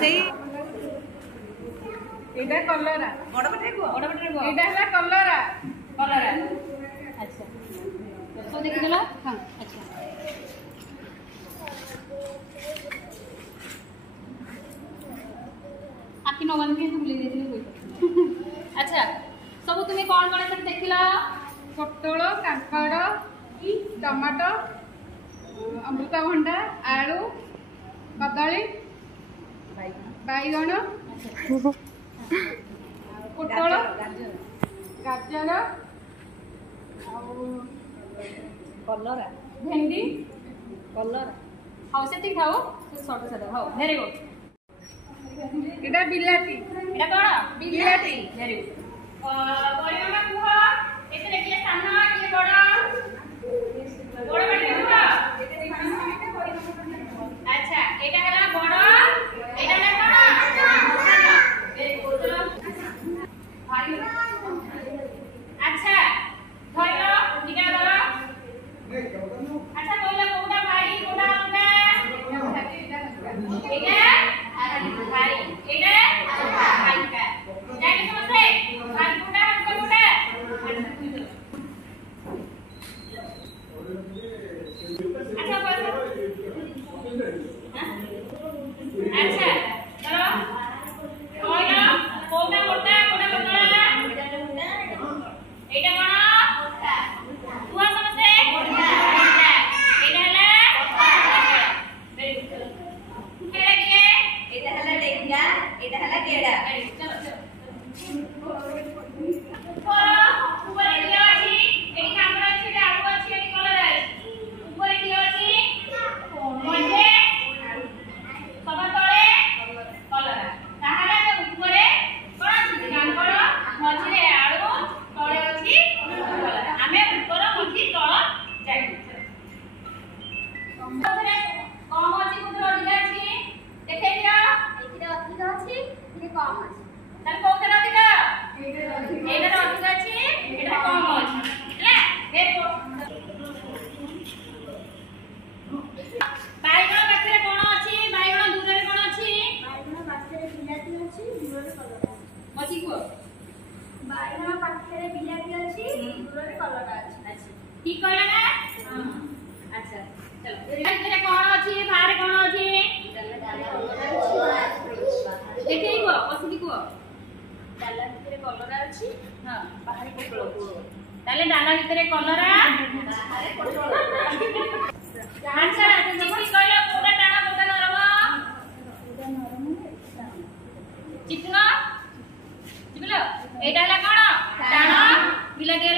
ସେଇ ଏଇଟା କଲରା ବଡ଼ ପଟରେ କୁହ ବଡ଼ ପଟରେ କୁହ ଏଇଟା ହେଲା କଲରା କଲରା ଆଚ୍ଛା ସବୁ ଦେଖିଦେଲ ହଁ ଆଚ୍ଛା आखि नगन के भूली देथिले कोइ अच्छा सब तुमे कोन कोन सब देखिला ପୋଟଳ କାଙ୍କଡ଼ ଟମାଟୋ ଅମୃତଭଣ୍ଡା ଆଳୁ କଦଳୀ ବାଇଗଣ ପୋଟଳ ଗାଜର ଆଉ कलरा ଭେଣ୍ଡି कलरा हाउ से ठीक खाओ सॉर्ट से हाउ वेरी गुड ଏଇଟା ବିଲାତି एटा कोन ବିଲାତି वेरी गुड परिमाण कुह एते लेकिए सामना के बड़ बड़ बाटी कुह अच्छा एटा हला बड़ एटा हला कोन वेरी गुड भाई अच्छा धइलो निका दो अच्छा कहला कोडा भाई कोडा अंगा एटा भाई एटा भाई का जाने समझे भाई कोडा हमको कोडा अच्छा बस अच्छा चलो कहला कोडा मोटा कोडा पतला एटा कोन तुआ समझे एटा हला वेरी गुड केड़ा के एटा हला डेंगा एटा हला केड़ा चलो चलो ऊपर किया अछि एटी कांगरा अछि एटा आलू अछि एटी कलर अछि ऊपर किया अछि मझे सभा तळे कलर ताहारा के ऊपर कोन अछि कांगरा मझे आलू तळे अछि कलर आमे ऊपर मझी तळ जाई कोथरे कम अछि कोथरे अधिक अछि देखै दिया एथिरे अधिक अछि एथिरे कम अछि ताल कोथरे अधिक एटा अधिक अछि एटा कम अछि ହେଲା देखो बाइगण पाखरे कोन अछि बाइगण दूରରେ कोन अछि बाइगण पाखरे बिलाती अछि दूରରେ कलरा अछि को बाइगण पाखरे बिलाती अछि दूରରେ कलरा अछि अच्छा ठीक कहला ना अच्छा चलो एथिरे कोन अछि बाहर कोन अछि देखैबो असली को डाला ଭିତରେ କଲରା ଅଛି हां ବାହାରେ ପୋଟଳ ताले डाला भितरे कलरा ବାହାରେ ପୋଟଳ आंसर चिट्ठी कहला कोडा टाणा कोडा नरम ଏଇଟା ନରମ चिकना चिकलो एटा हला कोन टाणा बिलाती